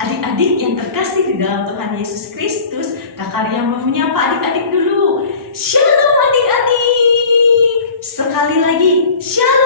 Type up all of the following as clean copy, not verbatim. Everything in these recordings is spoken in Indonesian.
Adik-adik yang terkasih di dalam Tuhan Yesus Kristus, Kak Ria mau menyapa adik-adik dulu. Shalom adik-adik. Sekali lagi, shalom.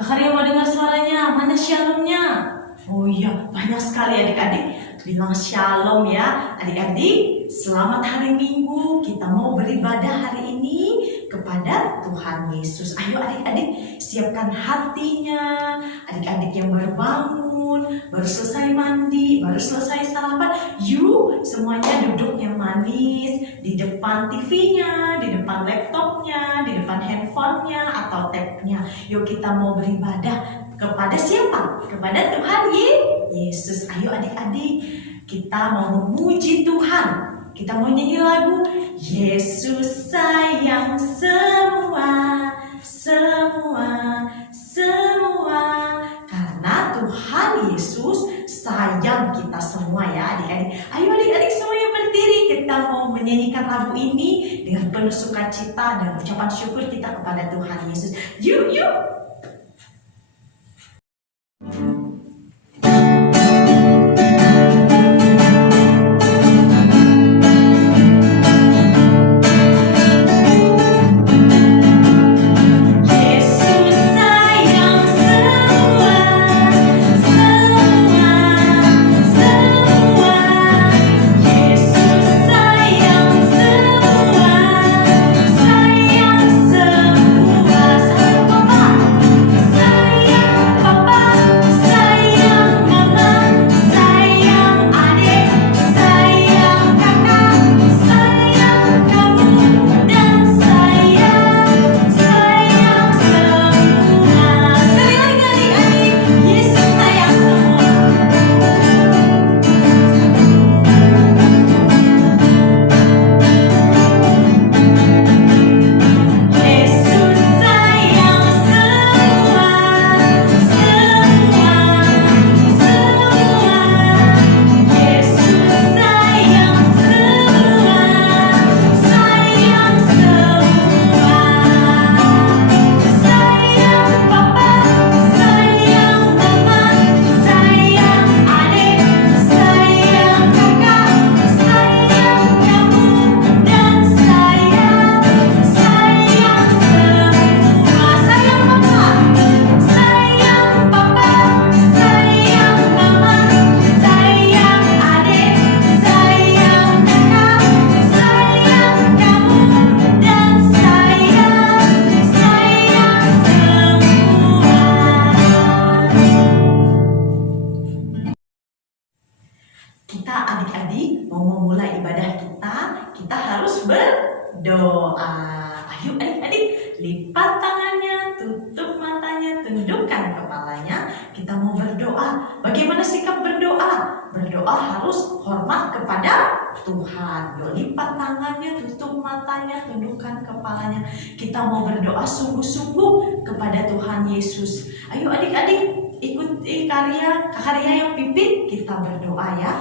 Kak Ria mau dengar suaranya, mana shalomnya? Oh iya, banyak sekali adik-adik bilang shalom ya. Adik-adik, selamat hari Minggu. Kita mau beribadah hari ini kepada Tuhan Yesus. Ayo adik-adik, siapkan hatinya. Adik-adik yang baru bangun, baru selesai mandi, baru selesai sarapan, yuk semuanya duduk yang manis di depan TV-nya, di depan laptopnya, di depan handphonenya atau tabnya. Yuk kita mau beribadah kepada siapa? Kepada Tuhan Yesus. Ayo adik-adik, kita mau memuji Tuhan. Kita mau nyanyi lagu Yesus sayang semua, semua, semua. Karena Tuhan Yesus sayang kita semua ya adik-adik. Ayo adik-adik semuanya berdiri. Kita mau menyanyikan lagu ini dengan penuh sukacita dan ucapan syukur kita kepada Tuhan Yesus. Yuk, yuk. Kita adik-adik mau memulai ibadah kita harus berdoa. Ayo adik-adik, lipat tangannya, tutup matanya, tundukkan kepalanya. Kita mau berdoa. Bagaimana sikap berdoa? Berdoa harus hormat kepada Tuhan. Yuk, lipat tangannya, tutup matanya, tundukkan kepalanya. Kita mau berdoa sungguh-sungguh kepada Tuhan Yesus. Ayo adik-adik, ikuti karya yang pimpin, kita berdoa ya.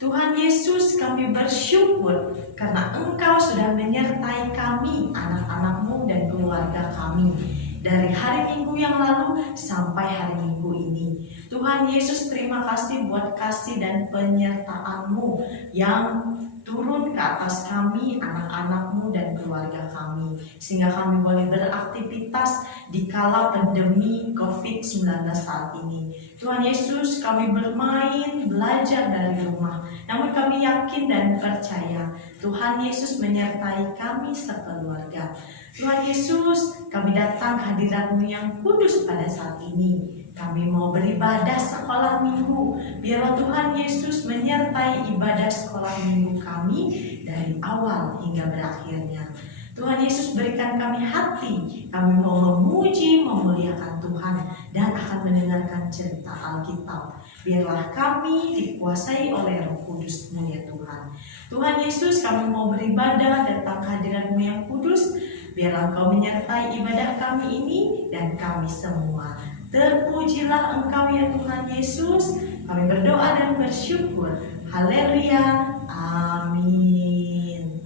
Tuhan Yesus, kami bersyukur karena Engkau sudah menyertai kami, anak-anak-Mu dan keluarga kami, dari hari Minggu yang lalu sampai hari Minggu ini. Tuhan Yesus, terima kasih buat kasih dan penyertaan-Mu yang turun ke atas kami, anak-anak-Mu dan keluarga kami, sehingga kami boleh beraktivitas di kala pandemi COVID-19 saat ini. Tuhan Yesus, kami bermain, belajar dari rumah, namun kami yakin dan percaya Tuhan Yesus menyertai kami sekeluarga. Tuhan Yesus, kami datang ke hadirat-Mu yang kudus pada saat ini. Kami mau beribadah sekolah minggu. Biarlah Tuhan Yesus menyertai ibadah sekolah minggu kami dari awal hingga berakhirnya. Tuhan Yesus berikan kami hati. Kami mau memuji, memuliakan Tuhan dan akan mendengarkan cerita Alkitab. Biarlah kami dikuasai oleh Roh Kudus-Mu ya Tuhan. Tuhan Yesus, kami mau beribadah datang ke hadirat-Mu yang kudus. Biarlah Engkau menyertai ibadah kami ini dan kami semua. Terpujilah Engkau ya Tuhan Yesus. Kami berdoa dan bersyukur. Haleluya. Amin.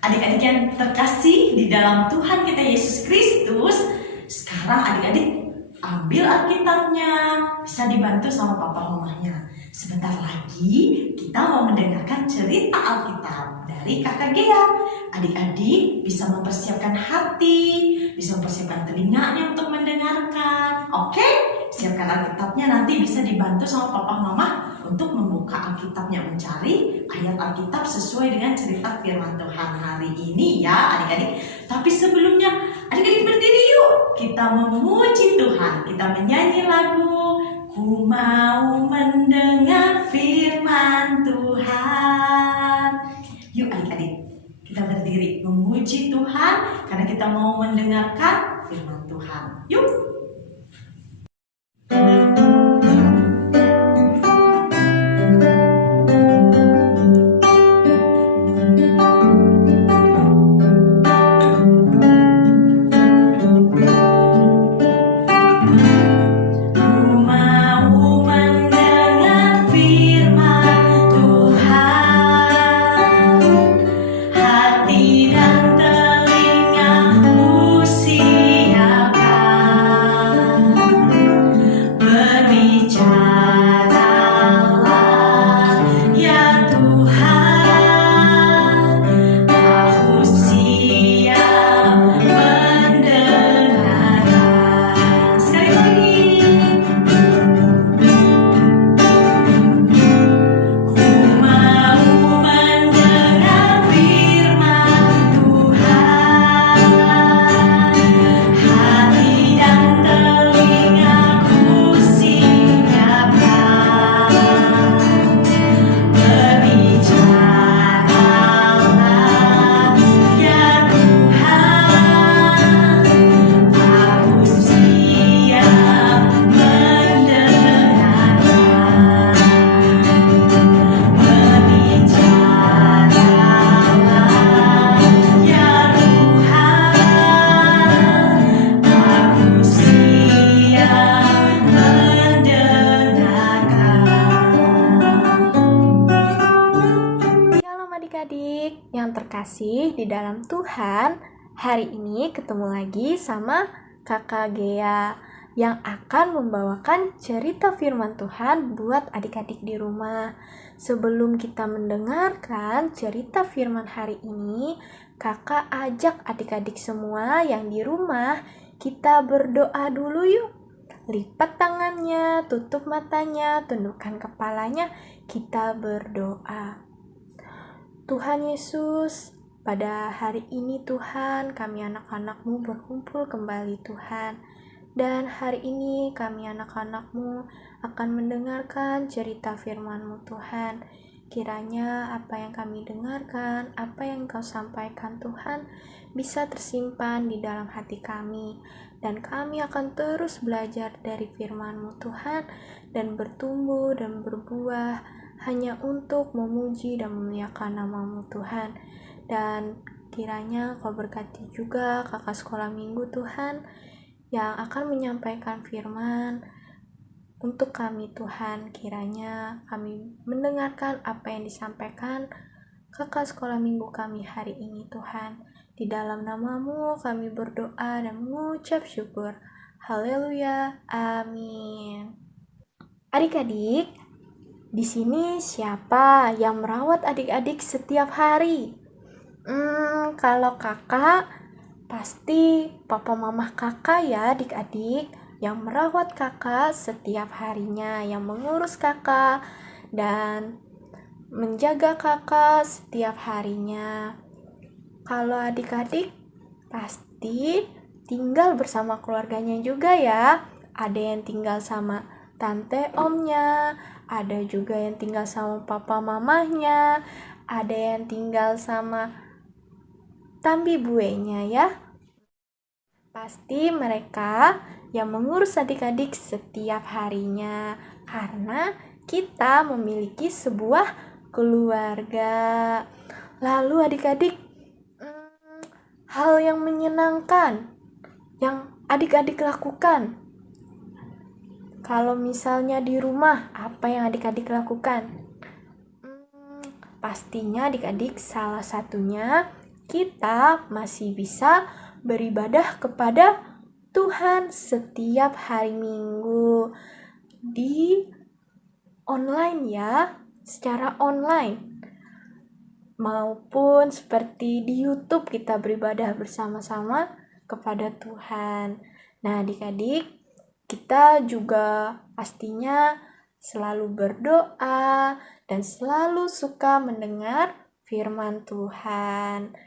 Adik-adik yang terkasih di dalam Tuhan kita Yesus Kristus, sekarang adik-adik ambil Alkitabnya, bisa dibantu sama papa mamanya. Sebentar lagi kita mau mendengarkan cerita Alkitab dari Kakak Gea. Adik-adik bisa mempersiapkan hati, bisa mempersiapkan telinganya untuk mendengarkan. Oke? Siapkan Alkitabnya, nanti bisa dibantu sama papa mama untuk membuka Alkitabnya, mencari ayat Alkitab sesuai dengan cerita firman Tuhan hari ini ya adik-adik. Tapi sebelumnya adik-adik berdiri yuk, kita memuji Tuhan, kita menyanyi lagu Ku mau mendengar firman Tuhan. Yuk adik-adik, kita berdiri memuji Tuhan karena kita mau mendengarkan firman Tuhan. Yuk. Adik-adik yang terkasih di dalam Tuhan, hari ini ketemu lagi sama Kakak Gea yang akan membawakan cerita firman Tuhan buat adik-adik di rumah. Sebelum kita mendengarkan cerita firman hari ini, Kakak ajak adik-adik semua yang di rumah, kita berdoa dulu yuk. Lipat tangannya, tutup matanya, tundukkan kepalanya, kita berdoa. Tuhan Yesus, pada hari ini Tuhan, kami anak-anak-Mu berkumpul kembali Tuhan. Dan hari ini kami anak-anak-Mu akan mendengarkan cerita firman-Mu Tuhan. Kiranya apa yang kami dengarkan, apa yang Kau sampaikan Tuhan, bisa tersimpan di dalam hati kami. Dan kami akan terus belajar dari firman-Mu Tuhan, dan bertumbuh dan berbuah hanya untuk memuji dan memuliakan nama-Mu Tuhan. Dan kiranya Kau berkati juga kakak sekolah minggu Tuhan yang akan menyampaikan firman untuk kami Tuhan. Kiranya kami mendengarkan apa yang disampaikan kakak sekolah minggu kami hari ini Tuhan. Di dalam nama-Mu kami berdoa dan mengucap syukur. Haleluya, amin. Adik-adik, di sini siapa yang merawat adik-adik setiap hari? Kalau kakak, pasti papa mama kakak ya adik-adik yang merawat kakak setiap harinya, yang mengurus kakak dan menjaga kakak setiap harinya. Kalau adik-adik pasti tinggal bersama keluarganya juga ya. Ada yang tinggal sama tante omnya, ada juga yang tinggal sama papa mamahnya, ada yang tinggal sama tambi buenya ya. Pasti mereka yang mengurus adik-adik setiap harinya karena kita memiliki sebuah keluarga. Lalu adik-adik, hal yang menyenangkan yang adik-adik lakukan. Kalau misalnya di rumah, apa yang adik-adik lakukan? Pastinya adik-adik salah satunya kita masih bisa beribadah kepada Tuhan setiap hari Minggu di online ya, secara online. Maupun seperti di YouTube kita beribadah bersama-sama kepada Tuhan. Nah, adik-adik, kita juga pastinya selalu berdoa dan selalu suka mendengar firman Tuhan.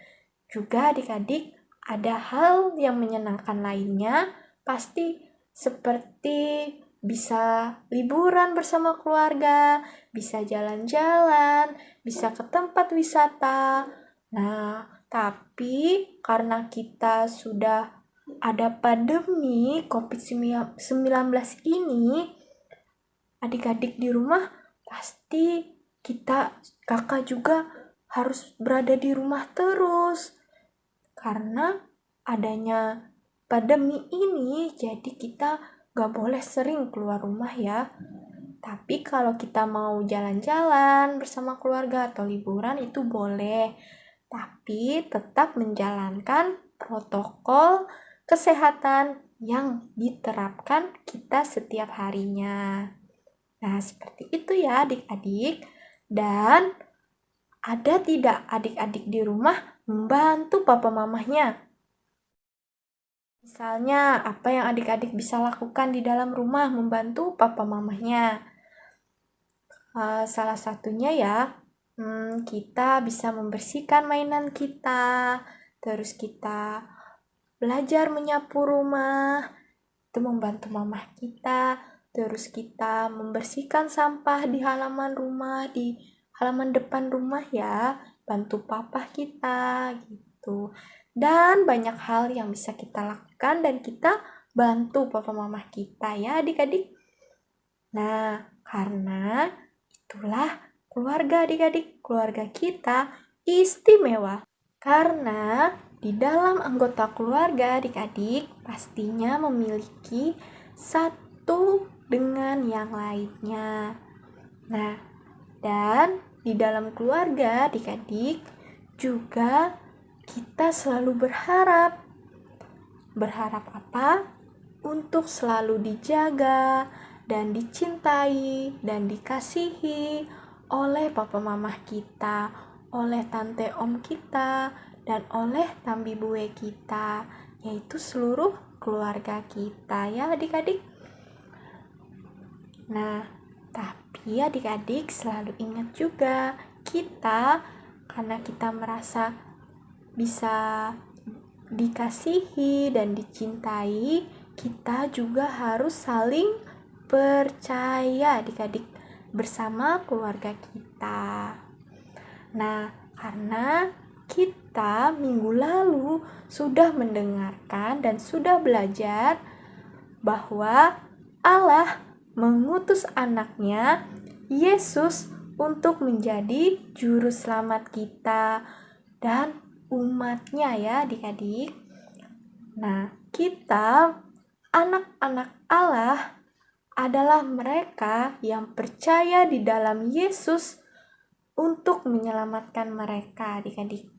Juga adik-adik ada hal yang menyenangkan lainnya, pasti seperti bisa liburan bersama keluarga, bisa jalan-jalan, bisa ke tempat wisata. Nah, tapi karena kita sudah ada pandemi COVID-19 ini, adik-adik di rumah pasti kakak juga harus berada di rumah terus. Karena adanya pandemi ini, jadi kita gak boleh sering keluar rumah ya. Tapi kalau kita mau jalan-jalan bersama keluarga atau liburan itu boleh. Tapi tetap menjalankan protokol kesehatan yang diterapkan kita setiap harinya. Nah, seperti itu ya adik-adik. Dan ada tidak adik-adik di rumah membantu papa mamahnya? Misalnya, apa yang adik-adik bisa lakukan di dalam rumah membantu papa mamahnya? Salah satunya ya, kita bisa membersihkan mainan kita, terus kita belajar menyapu rumah, itu membantu mamah kita, terus kita membersihkan sampah di halaman rumah, di halaman depan rumah ya, bantu papa kita gitu. Dan banyak hal yang bisa kita lakukan dan kita bantu papa mamah kita ya adik-adik. Nah, karena itulah keluarga adik-adik, keluarga kita istimewa. Karena di dalam anggota keluarga adik-adik pastinya memiliki satu dengan yang lainnya. Nah, dan di dalam keluarga adik-adik juga kita selalu berharap. Berharap apa? Untuk selalu dijaga dan dicintai dan dikasihi oleh papa mamah kita, oleh tante om kita, dan oleh tambi bue kita, yaitu seluruh keluarga kita ya adik-adik. Nah, tapi adik-adik selalu ingat juga karena kita merasa bisa dikasihi dan dicintai, kita juga harus saling percaya adik-adik bersama keluarga kita. Nah, karena kita minggu lalu sudah mendengarkan dan sudah belajar bahwa Allah mengutus anaknya Yesus untuk menjadi juru selamat kita dan umatnya ya adik-adik. Nah, kita anak-anak Allah adalah mereka yang percaya di dalam Yesus untuk menyelamatkan mereka adik-adik.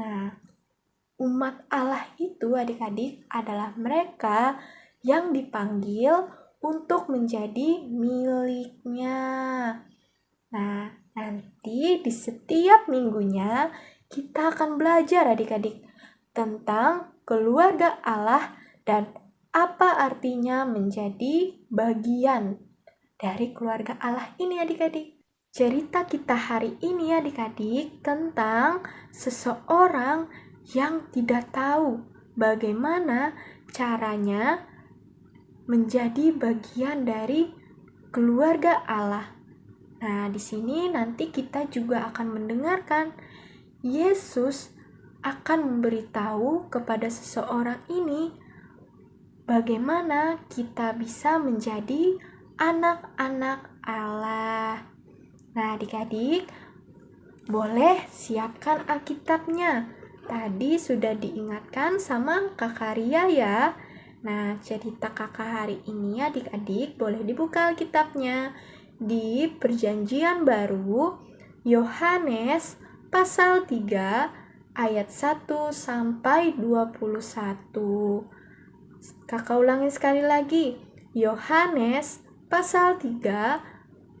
Nah, umat Allah itu adik-adik adalah mereka yang dipanggil untuk menjadi miliknya. Nah, nanti di setiap minggunya kita akan belajar adik-adik tentang keluarga Allah dan apa artinya menjadi bagian dari keluarga Allah ini adik-adik. cerita kita hari ini adik-adik tentang seseorang yang tidak tahu bagaimana caranya menjadi bagian dari keluarga Allah. Nah, di sini nanti kita juga akan mendengarkan Yesus akan memberitahu kepada seseorang ini bagaimana kita bisa menjadi anak-anak Allah. Nah, adik-adik, boleh siapkan Alkitabnya. Tadi sudah diingatkan sama Kakak Ria ya. Nah, cerita kakak hari ini adik-adik boleh dibuka Alkitabnya di Perjanjian Baru Yohanes pasal 3 ayat 1 sampai 21. Kakak ulangin sekali lagi. Yohanes pasal 3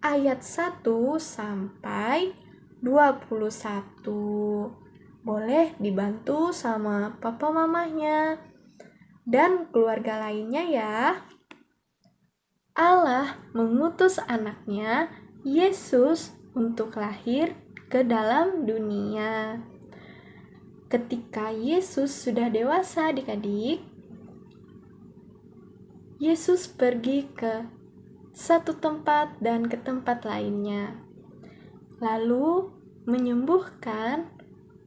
ayat 1 sampai 21. Boleh dibantu sama papa mamahnya dan keluarga lainnya ya. Allah mengutus anaknya Yesus untuk lahir ke dalam dunia. Ketika Yesus sudah dewasa adik-adik, Yesus pergi ke satu tempat dan ke tempat lainnya, lalu menyembuhkan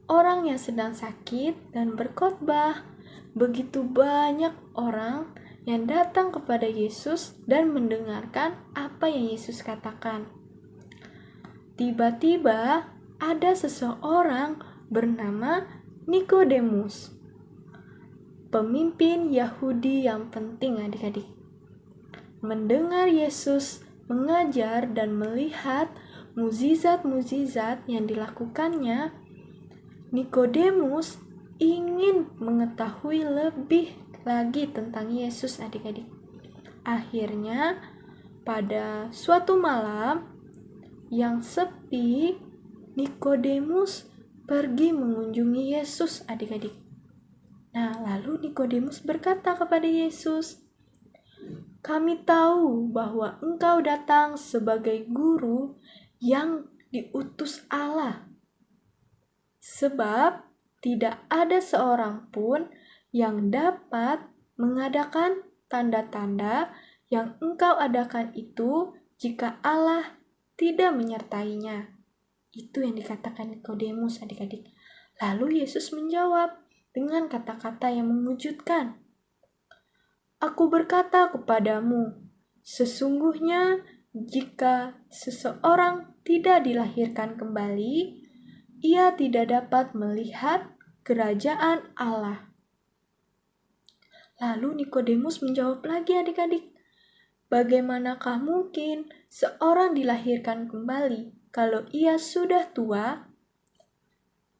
orang yang sedang sakit dan berkhotbah. Begitu banyak orang yang datang kepada Yesus dan mendengarkan apa yang Yesus katakan. Tiba-tiba ada seseorang bernama Nikodemus, pemimpin Yahudi yang penting adik-adik. Mendengar Yesus mengajar dan melihat mukjizat-mukjizat yang dilakukannya, Nikodemus ingin mengetahui lebih lagi tentang Yesus adik-adik. Akhirnya pada suatu malam yang sepi, Nikodemus pergi mengunjungi Yesus adik-adik. Nah, lalu Nikodemus berkata kepada Yesus, "Kami tahu bahwa Engkau datang sebagai guru yang diutus Allah, sebab tidak ada seorang pun yang dapat mengadakan tanda-tanda yang Engkau adakan itu jika Allah tidak menyertainya." Itu yang dikatakan Nikodemus adik-adik. Lalu Yesus menjawab dengan kata-kata yang mengejutkan. "Aku berkata kepadamu, sesungguhnya jika seseorang tidak dilahirkan kembali, ia tidak dapat melihat kerajaan Allah." Lalu Nikodemus menjawab lagi adik-adik, "Bagaimanakah mungkin seorang dilahirkan kembali kalau ia sudah tua?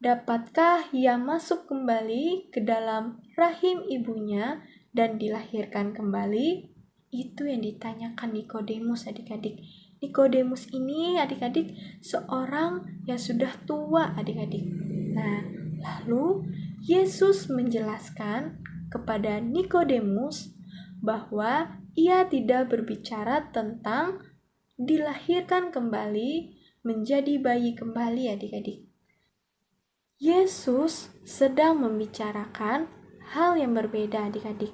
Dapatkah ia masuk kembali ke dalam rahim ibunya dan dilahirkan kembali?" Itu yang ditanyakan Nikodemus adik-adik. Nikodemus ini adik-adik seorang yang sudah tua adik-adik. Nah, lalu Yesus menjelaskan kepada Nikodemus bahwa ia tidak berbicara tentang dilahirkan kembali menjadi bayi kembali adik-adik. Yesus sedang membicarakan hal yang berbeda adik-adik.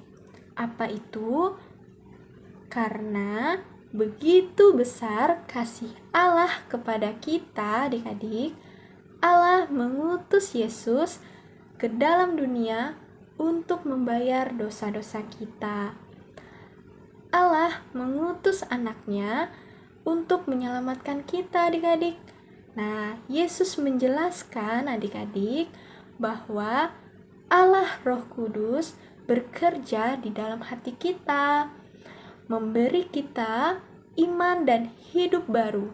Apa itu? Karena begitu besar kasih Allah kepada kita adik-adik, Allah mengutus Yesus ke dalam dunia untuk membayar dosa-dosa kita. Allah mengutus anaknya untuk menyelamatkan kita adik-adik. Nah, Yesus menjelaskan adik-adik bahwa Allah Roh Kudus bekerja di dalam hati kita, memberi kita iman dan hidup baru.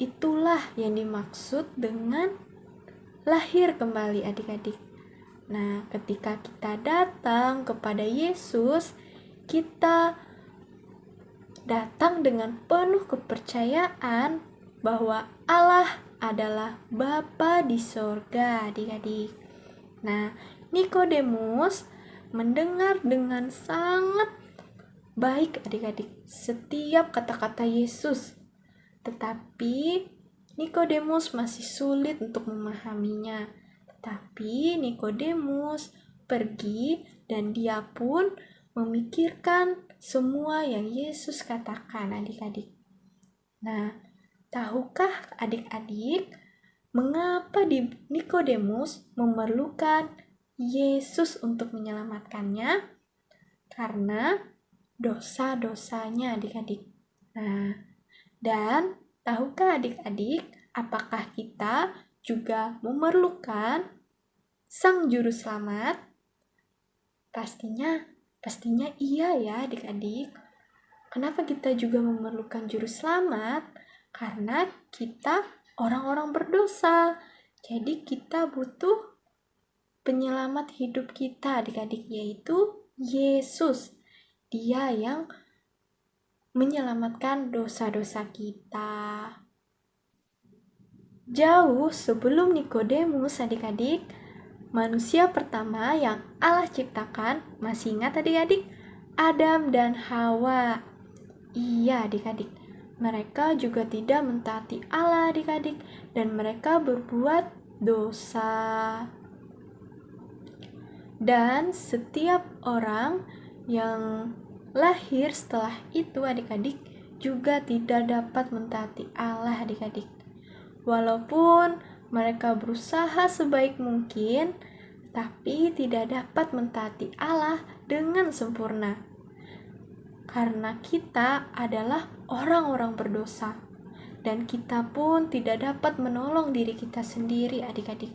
Itulah yang dimaksud dengan lahir kembali adik-adik. Nah, ketika kita datang kepada Yesus, kita datang dengan penuh kepercayaan bahwa Allah adalah Bapa di sorga adik-adik. Nah, Nikodemus mendengar dengan sangat baik adik-adik setiap kata-kata Yesus. Tetapi Nikodemus masih sulit untuk memahaminya. Tetapi Nikodemus pergi dan dia pun memikirkan semua yang Yesus katakan, adik-adik. Nah, tahukah adik-adik mengapa Nikodemus memerlukan Yesus untuk menyelamatkannya? Karena dosa-dosanya, adik-adik. Nah, dan tahukah adik-adik apakah kita juga memerlukan Sang Juru Selamat? Pastinya iya ya adik-adik. Kenapa kita juga memerlukan Juru Selamat? Karena kita orang-orang berdosa. Jadi kita butuh penyelamat hidup kita adik-adik, yaitu Yesus. Dia yang menyelamatkan dosa-dosa kita. Jauh sebelum Nikodemus adik-adik, manusia pertama yang Allah ciptakan, masih ingat adik-adik? Adam dan Hawa. Iya adik-adik, mereka juga tidak mentaati Allah adik-adik, dan mereka berbuat dosa. Dan setiap orang yang lahir setelah itu adik-adik juga tidak dapat mentaati Allah adik-adik. Walaupun mereka berusaha sebaik mungkin, tapi tidak dapat mentaati Allah dengan sempurna. Karena kita adalah orang-orang berdosa, dan kita pun tidak dapat menolong diri kita sendiri adik-adik.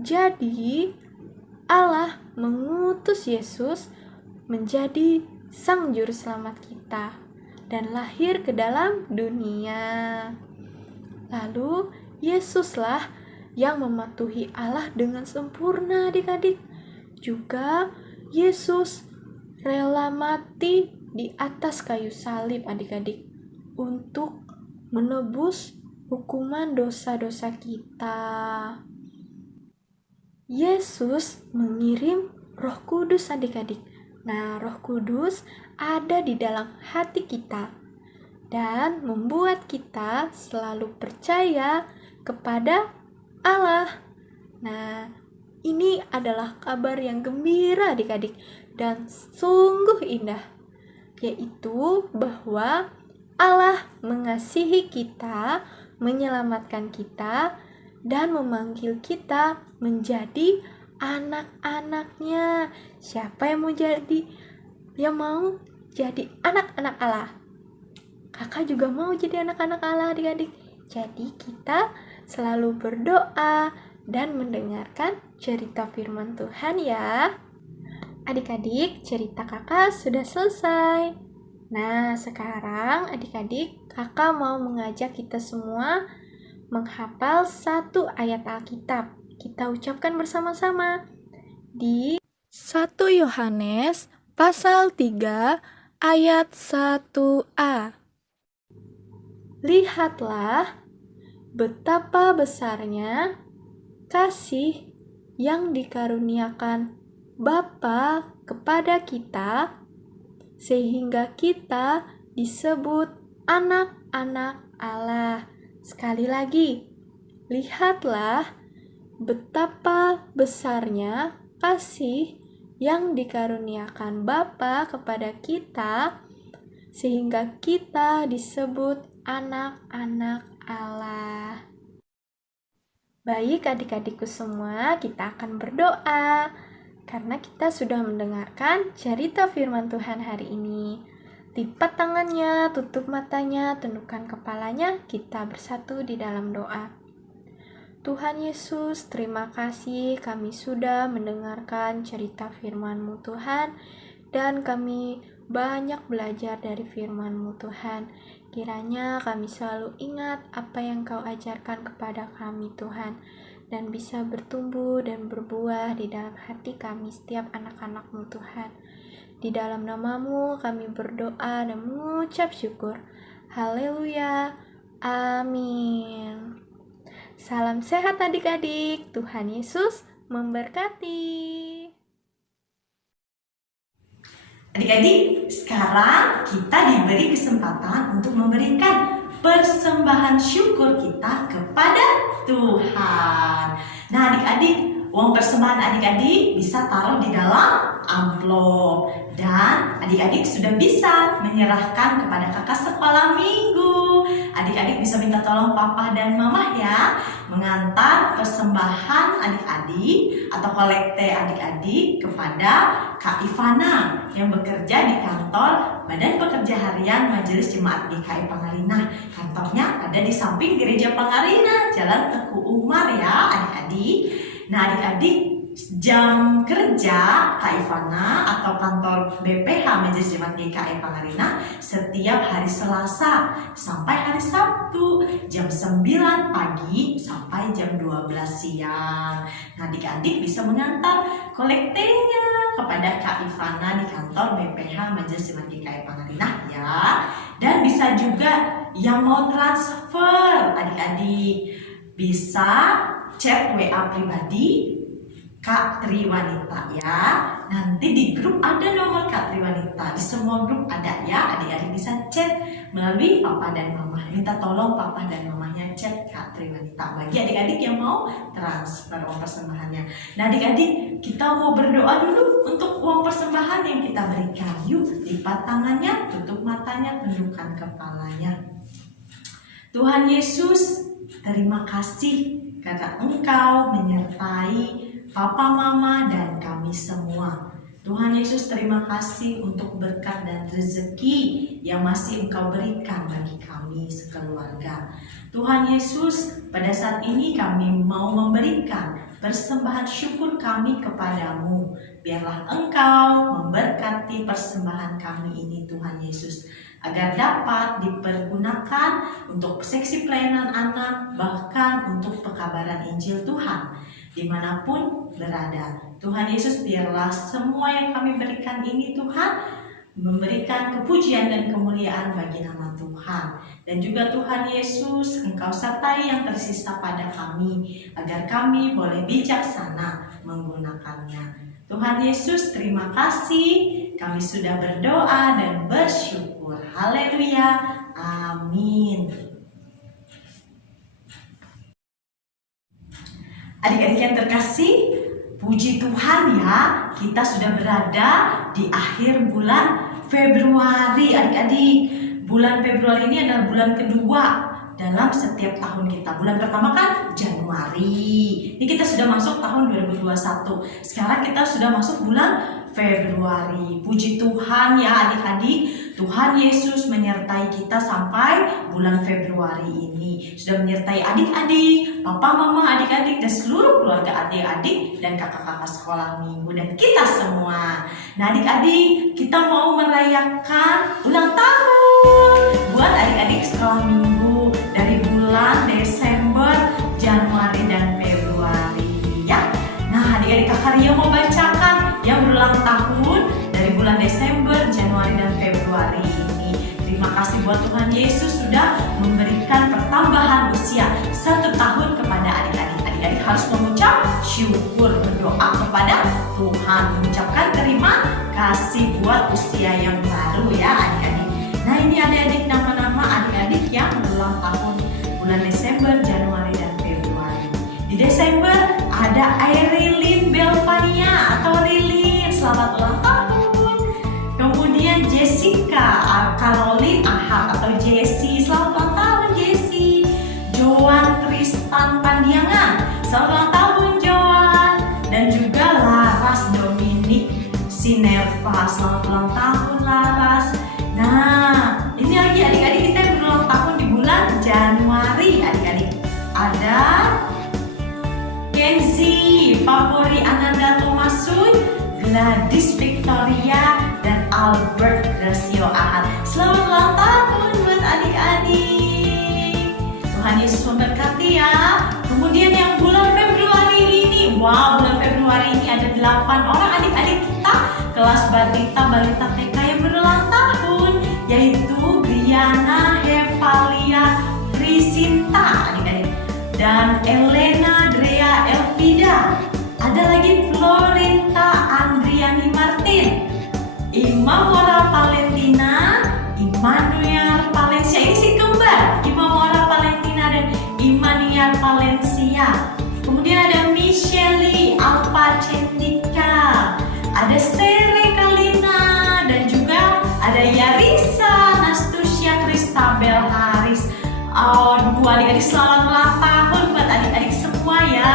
Jadi, Allah mengutus Yesus menjadi Sang Juru Selamat kita dan lahir ke dalam dunia. Lalu, Yesuslah yang mematuhi Allah dengan sempurna adik-adik. Juga Yesus rela mati di atas kayu salib adik-adik untuk menebus hukuman dosa-dosa kita. Yesus mengirim Roh Kudus adik-adik. Nah, Roh Kudus ada di dalam hati kita dan membuat kita selalu percaya kepada Allah. Nah, ini adalah kabar yang gembira adik-adik dan sungguh indah, yaitu bahwa Allah mengasihi kita, menyelamatkan kita, dan memanggil kita menjadi anak-anaknya. Siapa yang mau jadi anak-anak Allah? Kakak juga mau jadi anak-anak Allah adik-adik. Jadi kita selalu berdoa dan mendengarkan cerita firman Tuhan ya. Adik-adik, cerita kakak sudah selesai. Nah, sekarang adik-adik, kakak mau mengajak kita semua menghafal satu ayat Alkitab. Kita ucapkan bersama-sama. Di 1 Yohanes pasal 3 ayat 1a. Lihatlah betapa besarnya kasih yang dikaruniakan Bapa kepada kita, sehingga kita disebut anak-anak Allah. Sekali lagi, lihatlah betapa besarnya kasih yang dikaruniakan Bapa kepada kita, sehingga kita disebut anak-anak Allah. Baik adik-adikku semua, kita akan berdoa karena kita sudah mendengarkan cerita firman Tuhan hari ini. Lipat tangannya, tutup matanya, tundukkan kepalanya, kita bersatu di dalam doa. Tuhan Yesus, terima kasih kami sudah mendengarkan cerita firman-Mu Tuhan, dan kami banyak belajar dari firman-Mu Tuhan. Kiranya kami selalu ingat apa yang Kau ajarkan kepada kami Tuhan, dan bisa bertumbuh dan berbuah di dalam hati kami setiap anak-anak-Mu Tuhan. Di dalam nama-Mu kami berdoa dan mengucap syukur. Haleluya. Amin. Salam sehat adik-adik. Tuhan Yesus memberkati. Adik-adik, sekarang kita diberi kesempatan untuk memberikan persembahan syukur kita kepada Tuhan. Nah adik-adik, uang persembahan adik-adik bisa taruh di dalam amplop. Dan adik-adik sudah bisa menyerahkan kepada kakak sekolah minggu. Adik-adik bisa minta tolong papa dan mama ya, mengantar persembahan adik-adik atau kolekte adik-adik kepada Kak Ivana yang bekerja di kantor Badan Pekerja Harian Majelis Jemaat GKI Pangarinah. Kantornya ada di samping Gereja Pangarinah, Jalan Teguh Umar ya adik-adik. Nah adik-adik, jam kerja Kak Ivana atau kantor BPH Majelis Jemaat GKI Pangarinah setiap hari Selasa sampai hari Sabtu jam 9 pagi sampai jam 12 siang. Nah adik-adik bisa mengantar kolektenya kepada Kak Ivana di kantor BPH Majelis Jemaat GKI Pangarinah ya. Dan bisa juga yang mau transfer adik-adik bisa chat WA pribadi Kak Tri Wanita ya. Nanti di grup ada nomor Kak Tri Wanita. Di semua grup ada ya. Adik-adik bisa chat melalui papa dan mama. Minta tolong papa dan mamanya chat Kak Tri Wanita. Bagi adik-adik yang mau transfer uang persembahannya. Nah adik-adik, kita mau berdoa dulu untuk uang persembahan yang kita berikan. Yuk, lipat tangannya, tutup matanya, tundukkan kepalanya. Tuhan Yesus, terima kasih karena Engkau menyertai Papa, Mama, dan kami semua. Tuhan Yesus, terima kasih untuk berkat dan rezeki yang masih Engkau berikan bagi kami sekeluarga. Tuhan Yesus, pada saat ini kami mau memberikan persembahan syukur kami kepadamu. Biarlah Engkau memberkati persembahan kami ini Tuhan Yesus, agar dapat dipergunakan untuk seksi pelayanan anak, bahkan untuk pekabaran Injil Tuhan dimanapun berada. Tuhan Yesus, biarlah semua yang kami berikan ini Tuhan memberikan kepujian dan kemuliaan bagi nama Tuhan. Dan juga Tuhan Yesus, Engkau sertai yang tersisa pada kami, agar kami boleh bijaksana menggunakannya. Tuhan Yesus, terima kasih. Kami sudah berdoa dan bersyukur. Haleluya. Amin. Adik-adik yang terkasih, puji Tuhan ya, kita sudah berada di akhir bulan Februari. Adik-adik, bulan Februari ini adalah bulan kedua dalam setiap tahun kita. Bulan pertama kan Januari. Ini kita sudah masuk tahun 2021. Sekarang kita sudah masuk bulan Februari. Puji Tuhan ya adik-adik, Tuhan Yesus menyertai kita sampai bulan Februari ini. Sudah menyertai adik-adik, papa, mama, adik-adik, dan seluruh keluarga adik-adik dan kakak-kakak sekolah minggu dan kita semua. Nah adik-adik, kita mau merayakan ulang tahun buat adik-adik sekolah minggu dari bulan Desember, Januari, dan Februari ya. Nah adik-adik, kakak Ria mau bacakan yang berulang tahun dari bulan Desember, Januari, dan Februari ini. Terima kasih buat Tuhan Yesus sudah memberikan pertambahan usia 1 tahun kepada adik-adik. Adik-adik harus mengucap syukur, berdoa kepada Tuhan, mengucapkan terima kasih buat usia yang baru ya adik-adik. Nah ini adik-adik, nama-nama adik-adik yang berulang tahun bulan Desember, Januari, dan Februari. Di Desember ada Airilin Belvania atau Rilin, selamat ulang tahun. Kemudian Jessica Caroline Ahad atau Jessie, selamat ulang tahun Jessie. Joan Tristan Pandiangan, selamat ulang tahun Joan. Dan juga Laras Dominic Sinerva, selamat ulang tahun Laras. Nah ini lagi adik-adik, kita yang berulang tahun di bulan Januari adik-adik. Ada Kenzi, Papori Ananda Tomasun, Gladys Victoria, dan Albert Gracio Ahad. Selamat ulang tahun buat adik-adik. Tuhan Yesus memberkati ya. Kemudian yang bulan Februari ini, wow, bulan Februari ini ada 8 orang adik-adik kita kelas balita TK yang berulang tahun, yaitu Briana Hevalia Risinta adik-adik, dan Elena Drea Elvida. Ada lagi Florinta Andriani Martin, Imamora Valentina, Immanuel Valencia, ini si kembar, Gea. Kemudian ada Michelle, Alfa Cendika, ada Sere Kalina, dan juga ada Yarisa Nastusia Kristabel Haris. Adik-adik selamat ulang tahun buat adik-adik semua ya.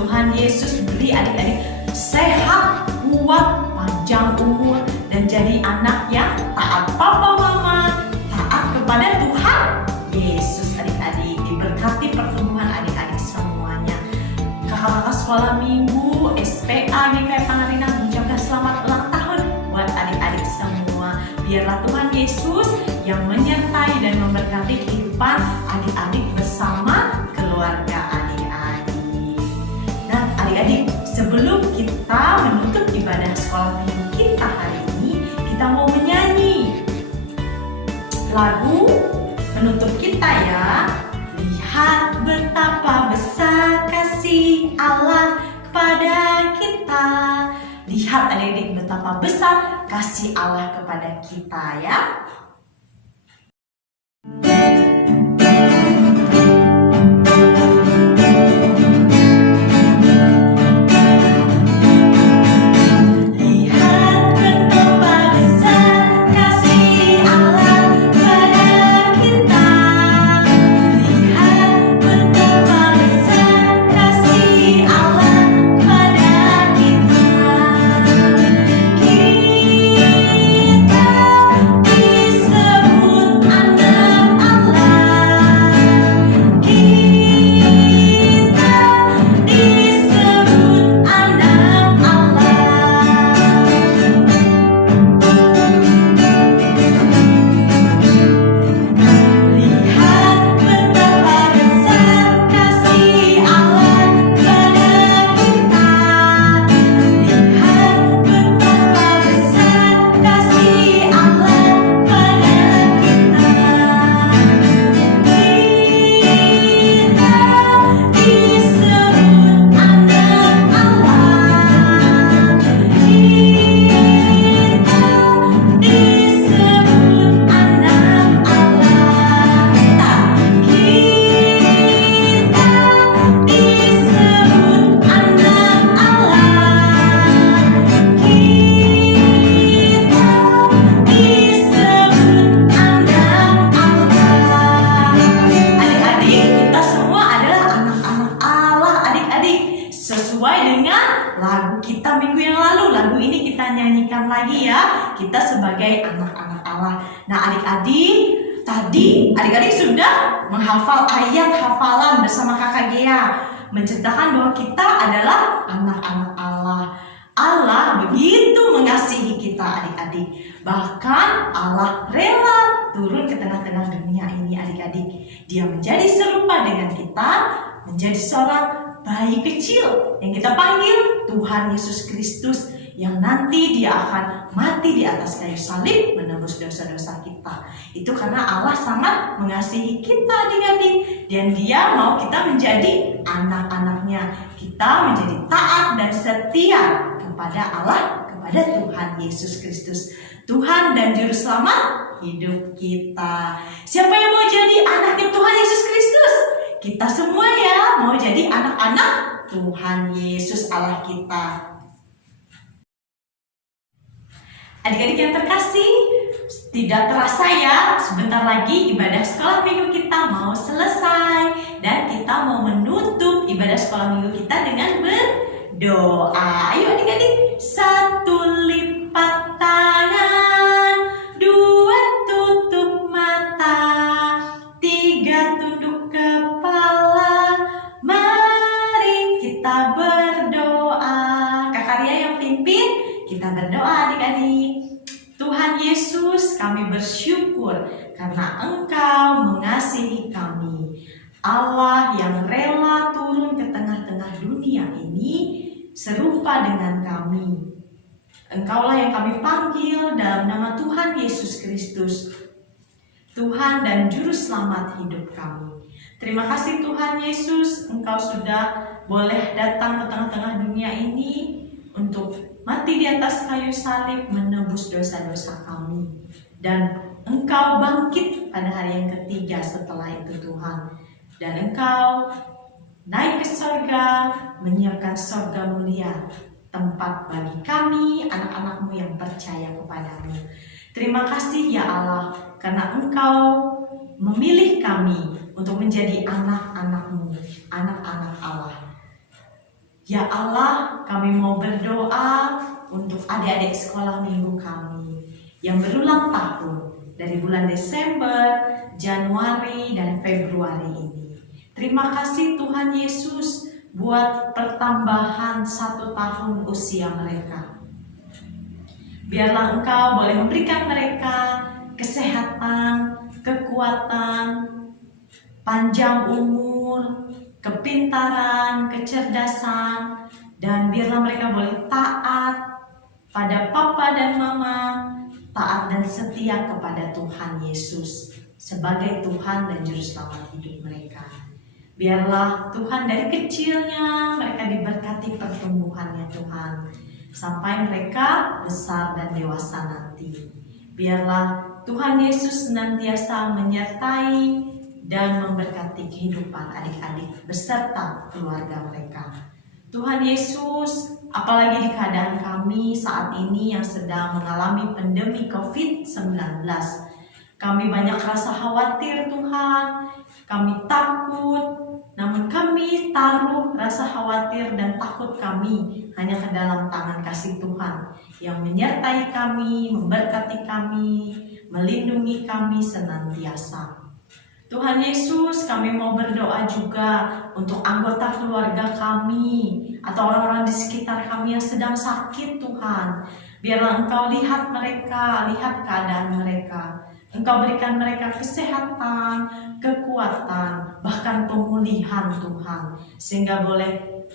Tuhan Yesus beri adik-adik sehat, kuat, panjang umur, dan jadi anak yang taat papa mama, taat kepada Tuhan Yesus. Adik-adik diberkati pertumbuhan adik-adik semuanya. Kakak-kakak sekolah minggu SPA GKI Pangarina mengucapkan selamat ulang tahun buat adik-adik semua. Biarlah Tuhan Yesus yang menyertai dan memberkati kehidupan adik-adik bersama keluarga adik-adik. Nah, adik-adik, sebelum kita menutup ibadah sekolah minggu kita hari ini, kita mau menyanyi lagu penutup kita ya. Lihat betapa besar kasih Allah kepada kita. Lihat adik-adik betapa besar kasih Allah kepada kita ya. Kita sebagai anak-anak Allah. Nah, adik-adik, tadi adik-adik sudah menghafal ayat hafalan bersama Kakak Gea, menceritakan bahwa kita adalah anak-anak Allah. Allah begitu mengasihi kita adik-adik. Bahkan Allah rela turun ke tengah-tengah dunia ini adik-adik. Dia menjadi serupa dengan kita, menjadi seorang bayi kecil yang kita panggil Tuhan Yesus Kristus, yang nanti dia akan mati di atas kayu salib menebus dosa-dosa kita. Itu karena Allah sangat mengasihi kita adik-adik, dan dia mau kita menjadi anak-anaknya. Kita menjadi taat dan setia kepada Allah, kepada Tuhan Yesus Kristus, Tuhan dan Juru Selamat hidup kita. Siapa yang mau jadi anaknya Tuhan Yesus Kristus? Kita semua ya mau jadi anak-anak Tuhan Yesus Allah kita. Adik-adik yang terkasih, tidak terasa ya, sebentar lagi ibadah sekolah minggu kita mau selesai, dan kita mau menutup ibadah sekolah minggu kita dengan berdoa. Ayo adik-adik, 1 lipat tangan, 2 tutup mata, 3 tunduk kepala, mari kita berdoa. Kakak Ria yang pimpin, kita berdoa adik-adik. Tuhan Yesus, kami bersyukur karena Engkau mengasihi kami. Allah yang rela turun ke tengah-tengah dunia ini serupa dengan kami. Engkaulah yang kami panggil dalam nama Tuhan Yesus Kristus, Tuhan dan Juru Selamat hidup kami. Terima kasih Tuhan Yesus, Engkau sudah boleh datang ke tengah-tengah dunia ini untuk mati di atas kayu salib menebus dosa-dosa kami. Dan Engkau bangkit pada hari yang ketiga setelah itu Tuhan. Dan Engkau naik ke sorga, menyiapkan sorga mulia, tempat bagi kami, anak-anak-Mu yang percaya kepadamu. Terima kasih ya Allah, karena Engkau memilih kami untuk menjadi anak-anak-Mu, anak-anak Allah. Ya Allah, kami mau berdoa untuk adik-adik sekolah minggu kami yang berulang tahun dari bulan Desember, Januari, dan Februari ini. Terima kasih Tuhan Yesus buat pertambahan 1 tahun usia mereka. Biarlah Engkau boleh memberikan mereka kesehatan, kekuatan, panjang umur, kepintaran, kecerdasan, dan biarlah mereka boleh taat pada papa dan mama, taat dan setia kepada Tuhan Yesus sebagai Tuhan dan Juru Selamat hidup mereka. Biarlah Tuhan dari kecilnya mereka diberkati pertumbuhannya Tuhan, sampai mereka besar dan dewasa nanti. Biarlah Tuhan Yesus senantiasa menyertai dan memberkati kehidupan adik-adik beserta keluarga mereka. Tuhan Yesus, apalagi di keadaan kami saat ini yang sedang mengalami pandemi COVID-19, kami banyak rasa khawatir Tuhan, kami takut, namun kami taruh rasa khawatir dan takut kami hanya ke dalam tangan kasih Tuhan yang menyertai kami, memberkati kami, melindungi kami senantiasa. Tuhan Yesus, kami mau berdoa juga untuk anggota keluarga kami atau orang-orang di sekitar kami yang sedang sakit Tuhan. Biarlah Engkau lihat mereka, lihat keadaan mereka. Engkau berikan mereka kesehatan, kekuatan, bahkan pemulihan Tuhan. Sehingga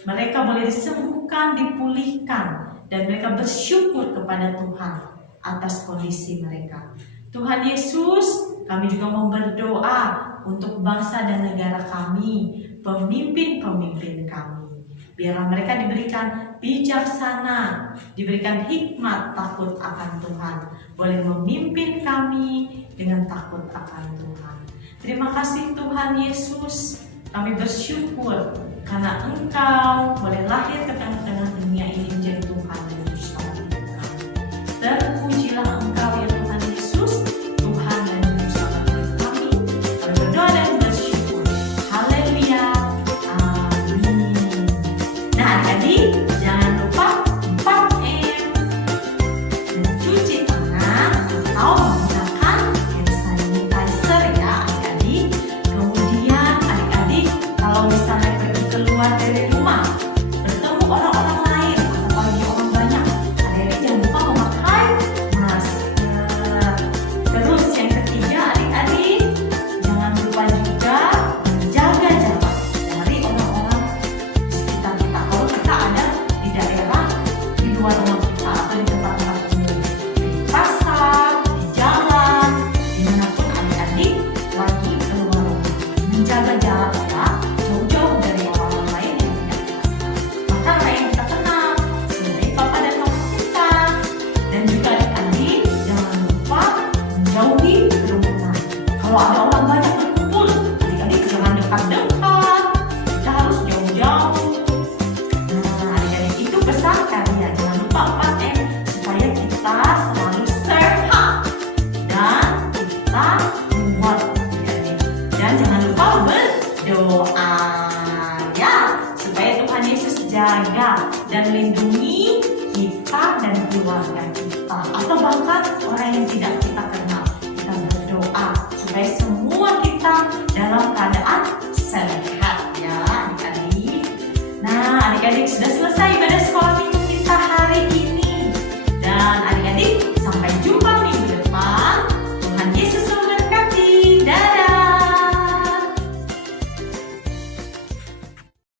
mereka boleh disembuhkan, dipulihkan, dan mereka bersyukur kepada Tuhan atas kondisi mereka. Tuhan Yesus, kami juga mau berdoa untuk bangsa dan negara kami, pemimpin-pemimpin kami. Biarlah mereka diberikan bijaksana, diberikan hikmat takut akan Tuhan, boleh memimpin kami dengan takut akan Tuhan. Terima kasih Tuhan Yesus, kami bersyukur karena Engkau boleh lahir ke tengah-tengah dunia ini menjadi Tuhan dan Juru Selamat hidup kami. Terpujilah Engkau ya Tuhan Yesus, Tuhan dan Juru Selamat hidup kami. Kami berdoa dan bersyukur. Haleluya. Amin. Nah adik-adik, jangan lupa 4M. Mencuci tangan atau menggunakan hand sanitizer ya adik-adik. Kemudian adik-adik, kalau misalnya pergi keluar dari rumah, bertemu orang-orang lain, apalagi orang banyak, adik-adik jangan lupa memakai masker. Terus yang ketiga adik-adik, jangan lupa juga menjaga jarak dari orang-orang di sekitar kita. Kalau kita ada di daerah di luar rumah kita atau di tempat-tempat umum, di pasar, di jalan, dimanapun adik-adik lagi keluar rumah, menjaga jarak ya, jauh-jauh dari orang lain yang tidak kita kenal. Bahkan orang yang kita kenal, sebagai papa dan mama kita. Dan juga adik-adik jangan lupa menjauhi kerumunan. Kalau ada orang banyak berkumpul, adik-adik jangan dekat-dekat, kita harus jauh-jauh. Nah adik-adik itu pesan kalian, jangan lupa 4M supaya kita selalu sehat dan kita kuat adik-adik. Dan jangan lupa berdoa ya, supaya Tuhan Yesus jaga dan lindungi kita dan keluarga kita, atau bahkan orang yang tidak kita kenal. Kita berdoa supaya semua kita dalam keadaan sehat ya adik-adik. Nah adik-adik sudah selesai ibadah sekolah minggu